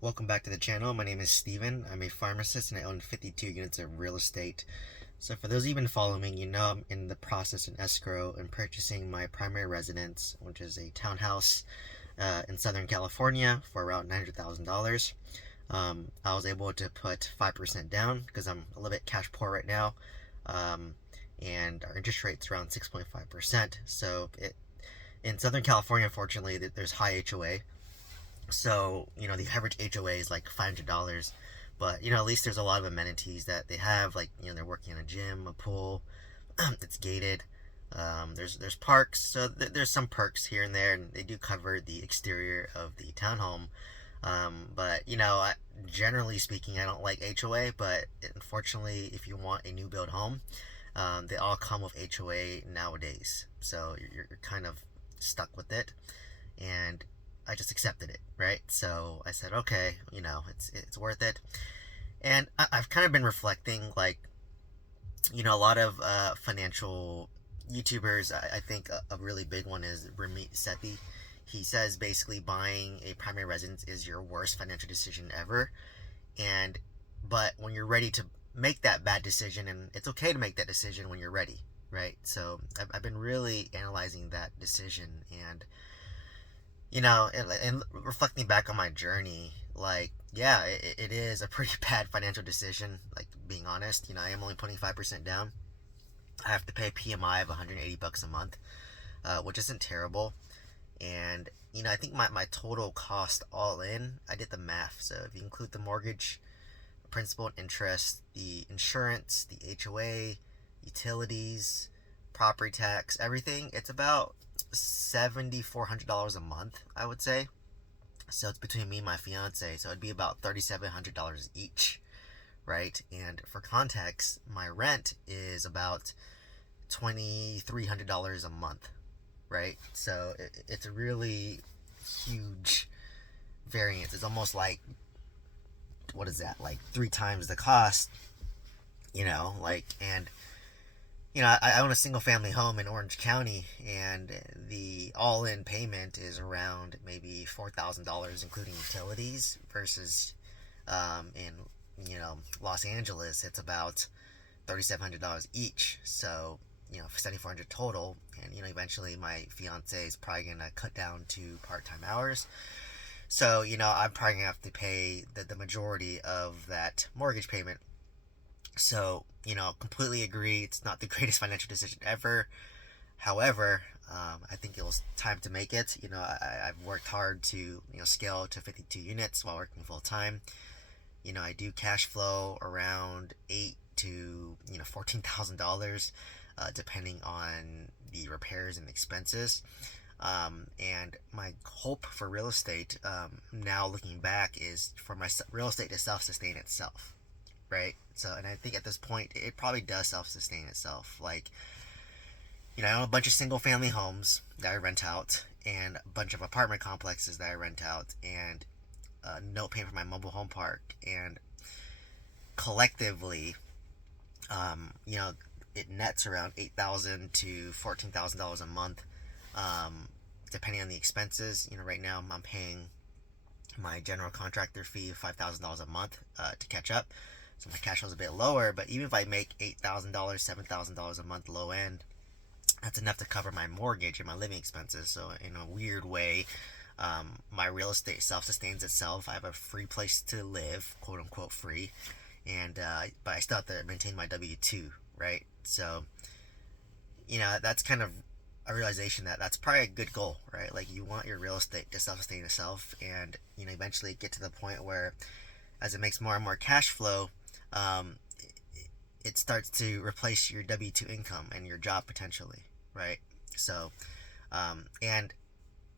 Welcome back to the channel. My name is Steven. I'm a pharmacist and I own 52 units of real estate. So for those of you who've been following, you know I'm in the process in escrow and purchasing my primary residence, which is a townhouse in Southern California for around $900,000. I was able to put 5% down because I'm a little bit cash poor right now. Um, and our interest rate's around 6.5%. So in Southern California, unfortunately, there's high HOA. So, the average HOA is like $500. But, at least there's a lot of amenities that they have. Like, they're working in a gym, a pool, it's gated. There's parks, so there's some perks here and there, and they do cover the exterior of the townhome. But generally speaking, I don't like HOA. But unfortunately, if you want a new build home, they all come with HOA nowadays. So you're kind of stuck with it, and I just accepted it, right? So I said, okay, it's worth it. And I've kind of been reflecting, like, a lot of financial YouTubers. I think a really big one is Ramit Sethi. He says basically buying a primary residence is your worst financial decision ever. And but when you're ready to make that bad decision, and it's okay to make that decision when you're ready, right? So I've been really analyzing that decision, and and reflecting back on my journey, like, yeah, it is a pretty bad financial decision. Like, being honest, I am only putting 5% down. I have to pay PMI of $180 a month, which isn't terrible. And I think my total cost all in, I did the math. So if you include the mortgage, principal and interest, the insurance, the HOA, utilities, property tax, everything, it's about $7,400 a month, I would say. So it's between me and my fiance. So it'd be about $3,700 each, right? And for context, my rent is about $2,300 a month, right? So it's a really huge variance. It's almost like, what is that? Like three times the cost, and I own a single family home in Orange County, and the all in payment is around maybe $4,000, including utilities, versus in Los Angeles, it's about $3,700 each. So, $7,400 total. And, eventually my fiance is probably going to cut down to part time hours. So, I'm probably going to have to pay the majority of that mortgage payment. So, completely agree. It's not the greatest financial decision ever. However, I think it was time to make it. I've worked hard to, scale to 52 units while working full time. I do cash flow around $8,000 to $14,000, depending on the repairs and expenses. And my hope for real estate, now looking back, is for my real estate to self-sustain itself, right? So, and I think at this point, it probably does self-sustain itself. Like, I own a bunch of single-family homes that I rent out, and a bunch of apartment complexes that I rent out, and note payment for my mobile home park, and collectively, it nets around $8,000 to $14,000 a month, depending on the expenses. Right now I'm paying my general contractor fee of $5,000 a month to catch up, so my cash flow is a bit lower. But even if I make $8,000, $7,000 a month low end, that's enough to cover my mortgage and my living expenses. So in a weird way, my real estate self-sustains itself. I have a free place to live, quote unquote free, and but I still have to maintain my W-2, right? So that's kind of a realization that that's probably a good goal, right? Like, you want your real estate to self-sustain itself, and eventually get to the point where, as it makes more and more cash flow, um, it starts to replace your W-2 income and your job potentially, right? So, and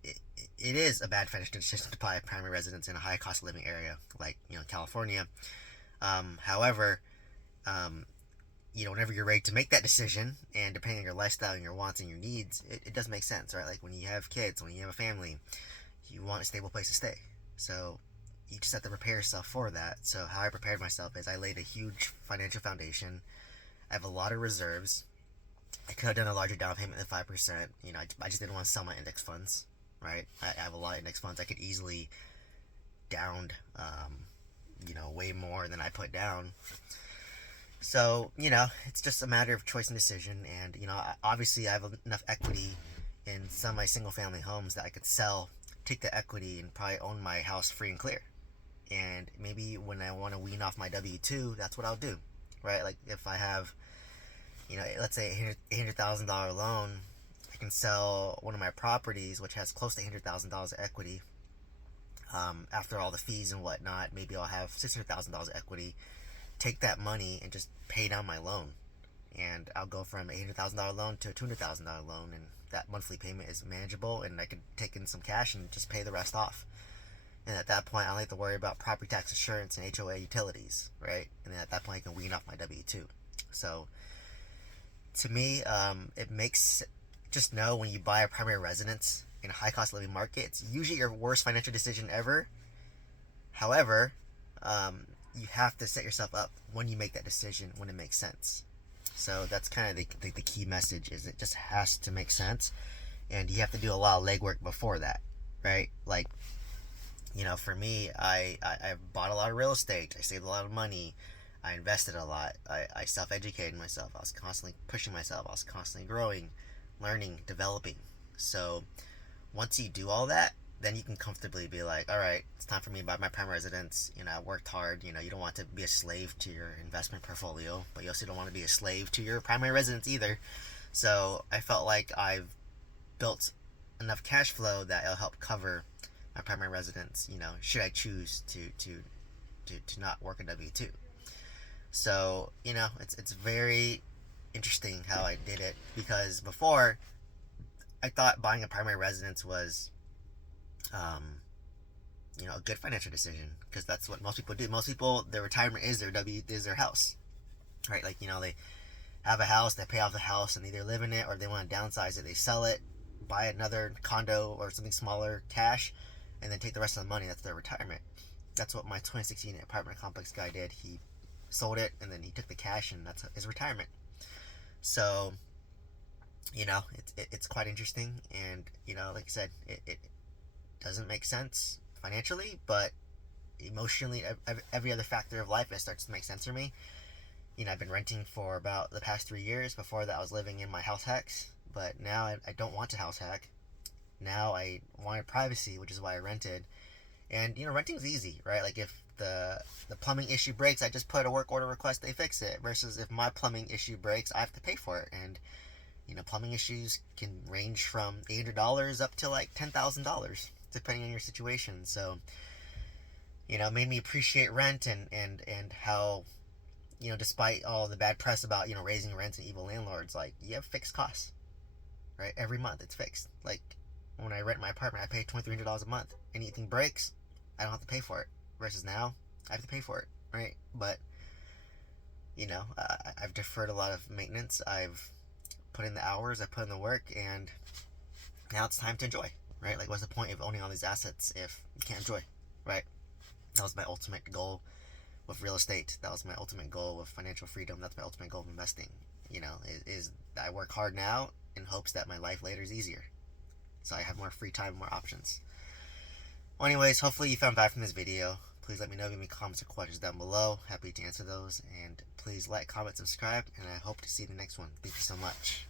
it is a bad financial decision to buy a primary residence in a high cost of living area like California. However, whenever you're ready to make that decision, and depending on your lifestyle and your wants and your needs, it does make sense, right? Like, when you have kids, when you have a family, you want a stable place to stay. So you just have to prepare yourself for that. So how I prepared myself is I laid a huge financial foundation. I have a lot of reserves. I could have done a larger down payment than 5%. I just didn't want to sell my index funds, right? I have a lot of index funds. I could easily downed, way more than I put down. So, it's just a matter of choice and decision. And, obviously I have enough equity in some of my single family homes that I could sell, take the equity, and probably own my house free and clear. And maybe when I want to wean off my W-2, that's what I'll do, right? Like if I have, let's say $800,000 loan, I can sell one of my properties, which has close to $800,000 equity. After all the fees and whatnot, maybe I'll have $600,000 equity. Take that money and just pay down my loan, and I'll go from a $800,000 loan to a $200,000 loan, and that monthly payment is manageable, and I can take in some cash and just pay the rest off. And at that point, I don't have to worry about property tax insurance and HOA utilities, right? And then at that point, I can wean off my W-2. So, to me, it makes, just know when you buy a primary residence in a high cost of living market, it's usually your worst financial decision ever. However, you have to set yourself up when you make that decision when it makes sense. So that's kind of the key message, is it just has to make sense, and you have to do a lot of legwork before that, right? Like, for me, I bought a lot of real estate, I saved a lot of money, I invested a lot, I self-educated myself, I was constantly pushing myself, I was constantly growing, learning, developing. So once you do all that, then you can comfortably be like, all right, it's time for me to buy my primary residence. I worked hard. You don't want to be a slave to your investment portfolio, but you also don't want to be a slave to your primary residence either. So I felt like I've built enough cash flow that it'll help cover my primary residence, should I choose to not work a W-2. So, it's very interesting how I did it, because before I thought buying a primary residence was a good financial decision, because that's what most people do. Most people, their retirement is their house, right? Like, they have a house, they pay off the house, and either live in it, or they want to downsize it, they sell it, buy another condo or something smaller, cash, and then take the rest of the money. That's their retirement. That's what my 26 unit apartment complex guy did. He sold it, and then he took the cash, and that's his retirement. So, it's quite interesting, and like I said, it doesn't make sense financially, but emotionally, every other factor of life, it starts to make sense for me. I've been renting for about the past 3 years. Before that, I was living in my house hacks, but now I don't want to house hack. Now I wanted privacy, which is why I rented. And renting is easy, right? Like if the plumbing issue breaks, I just put a work order request, they fix it. Versus if my plumbing issue breaks, I have to pay for it. And plumbing issues can range from $800 up to like $10,000, depending on your situation. So, it made me appreciate rent, and how, despite all the bad press about, raising rents and evil landlords, like, you have fixed costs, right? Every month it's fixed. Like, when I rent my apartment, I pay $2,300 a month. Anything breaks, I don't have to pay for it. Versus now, I have to pay for it, right? But, I've deferred a lot of maintenance. I've put in the hours, I put in the work, and now it's time to enjoy, right? Like, what's the point of owning all these assets if you can't enjoy, right? That was my ultimate goal with real estate. That was my ultimate goal with financial freedom. That's my ultimate goal of investing. Is I work hard now in hopes that my life later is easier, so I have more free time, more options. Well, anyways, hopefully you found value from this video. Please let me know if you have any comments or questions down below. Happy to answer those. And please like, comment, subscribe, and I hope to see you in the next one. Thank you so much.